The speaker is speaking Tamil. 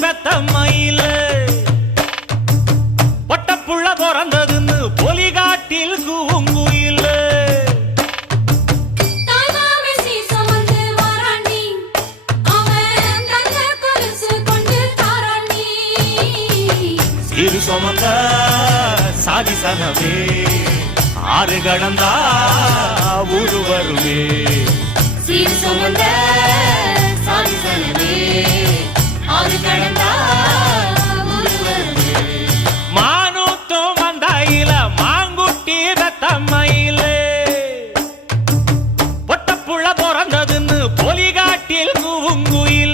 பெத்த மயில. பொட்டப்புள்ள பிறந்ததுன்னு பொலிகாட்டில் கூங்குயில சிறு சுமந்த சாதிசனவே ஆறு கடந்தா ஊரு வருவே சீர் சுமந்த மாங்குட்டி ரத்தம்மையில பொட்டப்புள்ள பிறந்ததுன்னு பொலிகாட்டில் கூவுங்குயில்